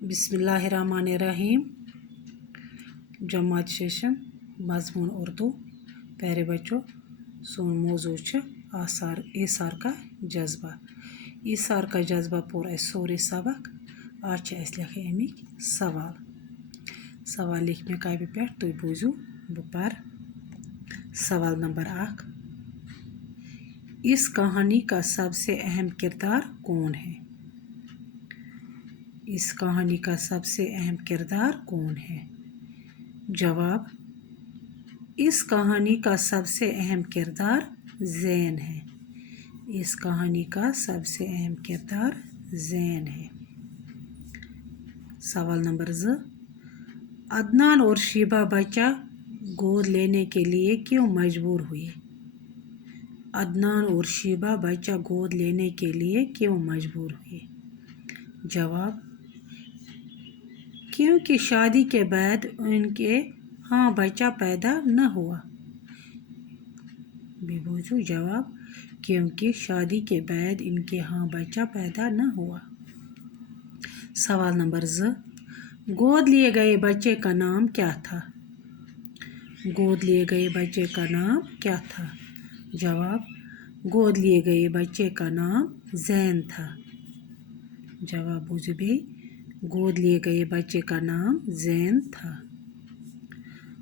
बिस्मिल्लाहिर्रहमानिर्रहीम। जमात शेशन मजमून उर्दू। प्यारे बच्चों, सोन मौजू आसार ईसार का जज्बा। ईसार का जज्बा पूरा सोरे सबक। आज लिखे अमिक सवाल। सवाल लिख में काबी पे तुम बूझू बुपर। सवाल नंबर 1, इस कहानी का सबसे अहम किरदार कौन है? इस कहानी का सबसे अहम किरदार कौन है? जवाब, इस कहानी का सबसे अहम किरदार ज़ैन है। इस कहानी का सबसे अहम किरदार ज़ैन है। सवाल नंबर 2, अदनान और शीबा बच्चा गोद लेने के लिए क्यों मजबूर हुए? अदनान और शीबा बच्चा गोद लेने के लिए क्यों मजबूर हुए? जवाब, क्योंकि शादी के बाद उनके यहाँ बच्चा पैदा न हुआ। बेबूझू जवाब, क्योंकि शादी के बाद इनके यहाँ बच्चा पैदा न हुआ। सवाल नंबर 2, गोद लिए गए बच्चे का नाम क्या था? गोद लिए गए बच्चे का नाम क्या था? जवाब, गोद लिए गए बच्चे का नाम ज़ैन था। जवाब बूझे भी, गोद लिए गए बच्चे का नाम ज़ैन था।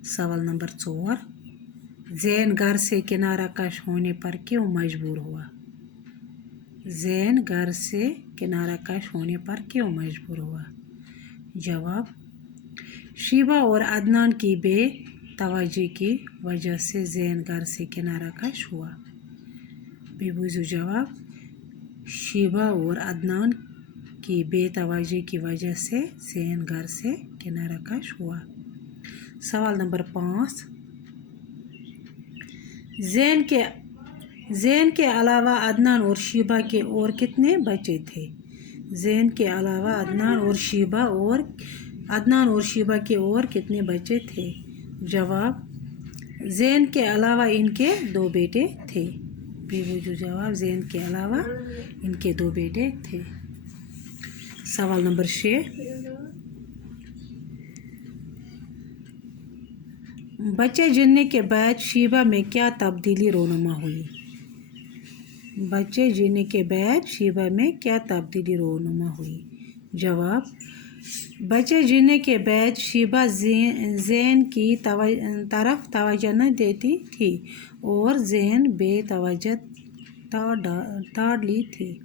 सवाल नंबर 4, ज़ैन घर से किनारा कश होने पर क्यों मजबूर हुआ? ज़ैन घर से किनारा कश होने पर क्यों मजबूर हुआ? जवाब, शीबा और अदनान की बेतवज्जी की वजह से ज़ैन घर से किनारा कश हुआ। बेबूझू जवाब, शीबा और अदनान की बेतवज्जी की वजह से ज़ैन घर से किनारा कश हुआ। सवाल नंबर 5, ज़ैन के अलावा अदनान और शीबा के और कितने बच्चे थे? ज़ैन के अलावा अदनान और शीबा के और कितने बच्चे थे? जवाब, ज़ैन के अलावा इनके 2 बेटे थे। बेबूझू जवाब, ज़ैन के अलावा इनके 2 बेटे थे। सवाल नंबर 6, बच्चे जनने के बाद शीबा में क्या तब्दीली रोनुमा हुई? बच्चे जनने के बाद शीबा में क्या तब्दीली रोनुमा हुई? जवाब, बच्चे जनने के बाद शीबा ज़ैन की तरफ तवज्जो न देती थी और ज़ैन बेतवज्जो ताड़ ली थी।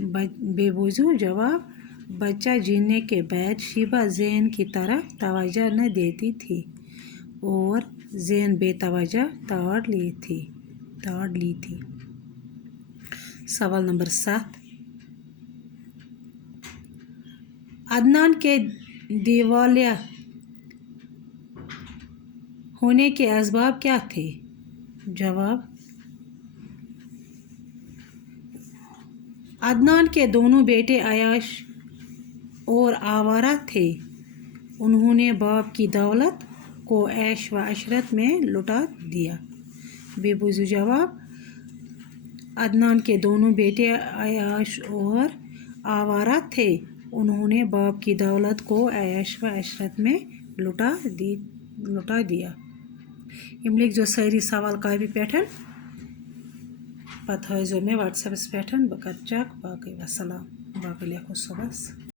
बेबूझू जवाब, बच्चा जीने के बाद शीबा ज़ैन की तरफ तवज्जो न देती थी और ज़ैन बेतवज्जो ताड़ ली थी। सवाल नंबर 7, अदनान के दिवालिया होने के असबाब क्या थे? जवाब, अदनान के दोनों बेटे अयाश और आवारा थे। उन्होंने बाप की दौलत को ऐश व अशरत में लुटा दिया। बेबूझू जवाब, अदनान के दोनों बेटे अयाश और आवारा थे। उन्होंने बाप की दौलत को ऐश व अशरत में लुटा दिया। यम लिख जो सारी सवाल कापी पे पत हाजो मे व्हाट्सएप पे बह कर चेक। बाकी वसलाम, बाकी लिखो सुबह।